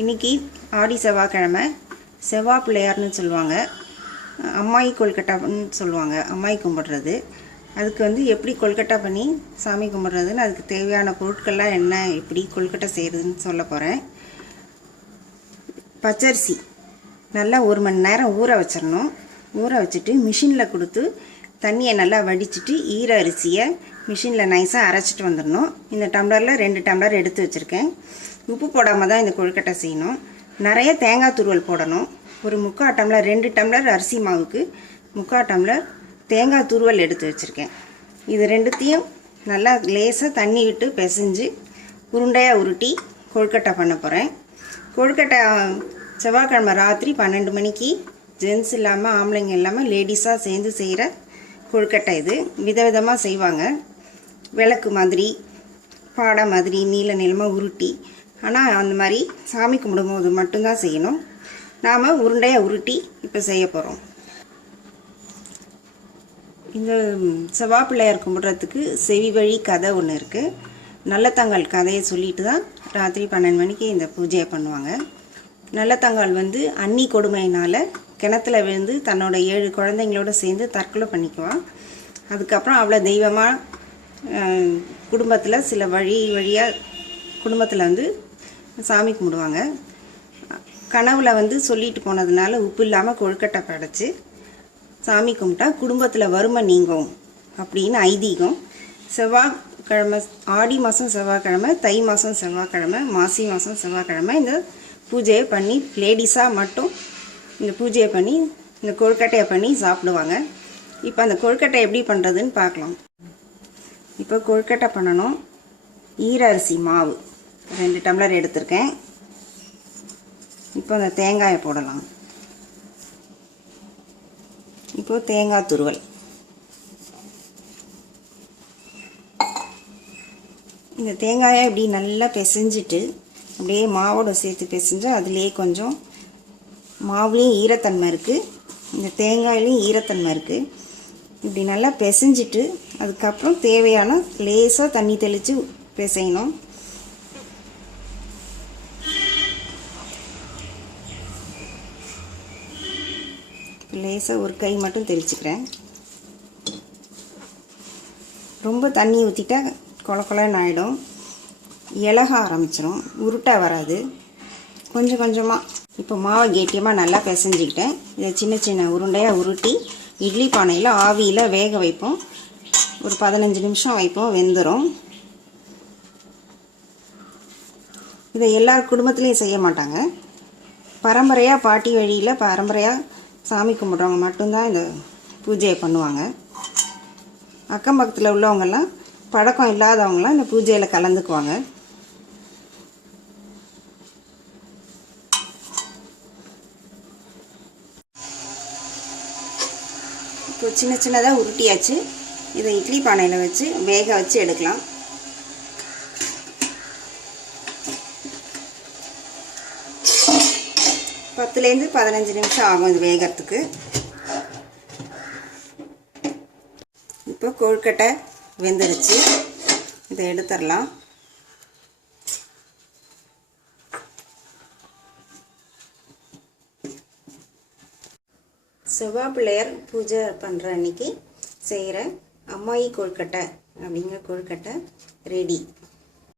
இன்றைக்கி ஆடி செவ்வாய்க்கிழமை செவ்வாய் பிள்ளையார்னு சொல்லுவாங்க, அம்மாயி கொழுக்கட்டைன்னு சொல்லுவாங்க. அம்மாயி கும்பிட்றது. அதுக்கு வந்து எப்படி கொழுக்கட்டை பண்ணி சாமி கும்பிட்றதுன்னு, அதுக்கு தேவையான பொருட்கள்லாம் என்ன, எப்படி கொழுக்கட்டை செய்கிறதுன்னு சொல்ல போகிறேன். பச்சரிசி நல்லா 1 மணி நேரம் ஊற வச்சிடணும். ஊற வச்சுட்டு மிஷினில் கொடுத்து தண்ணியை நல்லா வடிச்சிட்டு ஈர அரிசியை மிஷினில் நைஸாக அரைச்சிட்டு வந்துடணும். இந்த டம்ளரில் 2 டம்ளர் எடுத்து வச்சுருக்கேன். உப்பு போடாமல் தான் இந்த கொழுக்கட்டை செய்யணும். நிறைய தேங்காய் துருவல் போடணும். ஒரு 3/4 டம்ளர், 2 டம்ளர் அரிசி மாவுக்கு 3/4 டம்ளர் தேங்காய் துருவல் எடுத்து வச்சுருக்கேன். இது ரெண்டுத்தையும் நல்லா லேசாக தண்ணி விட்டு பிசைஞ்சு உருண்டையாக உருட்டி கொழுக்கட்டை பண்ண போகிறேன். கொழுக்கட்டை செவ்வாய்க்கிழமை ராத்திரி 12 மணிக்கு ஜென்ஸ் இல்லாமல் ஆம்பளைங்க இல்லாமல் லேடிஸாக சேர்ந்து செய்கிற கொழுக்கட்டை. இது விதவிதமாக செய்வாங்க. விளக்கு மாதிரி, பாடை மாதிரி நீள நீளமாக உருட்டி. ஆனால் அந்த மாதிரி சாமி கும்பிடும்போது மட்டும்தான் செய்யணும். நாம் உருண்டையாக உருட்டி இப்போ செய்ய போகிறோம். இந்த செவ்வாய் பிள்ளையார் கும்பிட்றதுக்கு செவி வழி கதை ஒன்று இருக்குது. நல்லத்தங்கால் கதையை சொல்லிட்டு தான் ராத்திரி 12 மணிக்கு இந்த பூஜையை பண்ணுவாங்க. நல்லத்தங்கால் வந்து அன்னி கொடுமையினால் கிணத்துல விழுந்து தன்னோட 7 குழந்தைங்களோடு சேர்ந்து தற்கொலை பண்ணிக்குவான். அதுக்கப்புறம் அவளை தெய்வமாக குடும்பத்தில் சில வழியாக குடும்பத்தில் வந்து சாமி கும்பிடுவாங்க. கனவுல வந்து சொல்லிட்டு போனதுனால உப்பு இல்லாமல் கொழுக்கட்டை படைச்சி சாமி கும்பிட்டா குடும்பத்தில் வறுமை நீங்கும் அப்படின்னு ஐதீகம். செவ்வாய்க்கிழமை, ஆடி மாதம் செவ்வாய்க்கிழமை, தை மாதம் செவ்வாய்க்கிழமை, மாசி மாதம் செவ்வாய்க்கிழமை இந்த பூஜையை பண்ணி லேடிஸாக மட்டும் இந்த பூஜையை பண்ணி இந்த கொழுக்கட்டையை பண்ணி சாப்பிடுவாங்க. இப்போ அந்த கொழுக்கட்டை எப்படி பண்ணுறதுன்னு பார்க்கலாம். இப்போ கொழுக்கட்டை பண்ணணும். ஈர அரிசி மாவு 2 டம்ளர் எடுத்திருக்கேன். இப்போ அந்த தேங்காயை போடலாம். இப்போது தேங்காய் துருவல், இந்த தேங்காயை இப்படி நல்லா பிசைஞ்சிட்டு அப்படியே மாவோடு சேர்த்து பிசைஞ்சு அதுலேயே கொஞ்சம் மாவுலேயும் ஈரத்தன்மை இருக்குது, இந்த தேங்காயிலையும் ஈரத்தன்மை இருக்குது. இப்படி நல்லா பிசைஞ்சிட்டு அதுக்கப்புறம் தேவையான லேசாக தண்ணி தெளித்து பிசையணும். லேசாக ஒரு கை மட்டும் தெளிச்சுக்கிறேன். ரொம்ப தண்ணி ஊற்றிட்டா கொல கொலன்னு ஆகிடும், இலக ஆரம்பிச்சிடும், உருட்டை வராது. கொஞ்சம் கொஞ்சமாக இப்போ மாவை கெட்டியமாக நல்லா பிசைஞ்சிக்கிட்டேன். இதை சின்ன சின்ன உருண்டையாக உருட்டி இட்லி பானையில் ஆவியில் வேக வைப்போம். ஒரு 15 நிமிஷம் வைப்போம், வெந்துடும். இதை எல்லார் குடும்பத்துலேயும் செய்ய மாட்டாங்க. பரம்பரையாக பாட்டி வழியில் பரம்பரையாக சாமி கும்பிட்றவங்க மட்டும்தான் இந்த பூஜையை பண்ணுவாங்க. அக்கம் பக்கத்தில் உள்ளவங்கெல்லாம், பழக்கம் இல்லாதவங்களாம் இந்த பூஜையில் கலந்துக்குவாங்க. இப்போ சின்ன சின்னதாக உருட்டியாச்சு. இதை இட்லி பானையில் வச்சு வேக வச்சு எடுக்கலாம். பத்துலேருந்து 15 நிமிஷம் ஆகும் இது வேகிறதுக்கு. இப்போ கொழுக்கட்டை வெந்துருச்சு, இதை எடுத்துடலாம். செவ்வாய் பிள்ளையார் பூஜை பண்ணுற அன்னைக்கு செய்கிற அம்மாயி கொழுக்கட்டை அப்படிங்கிற கொழுக்கட்டை ரெடி.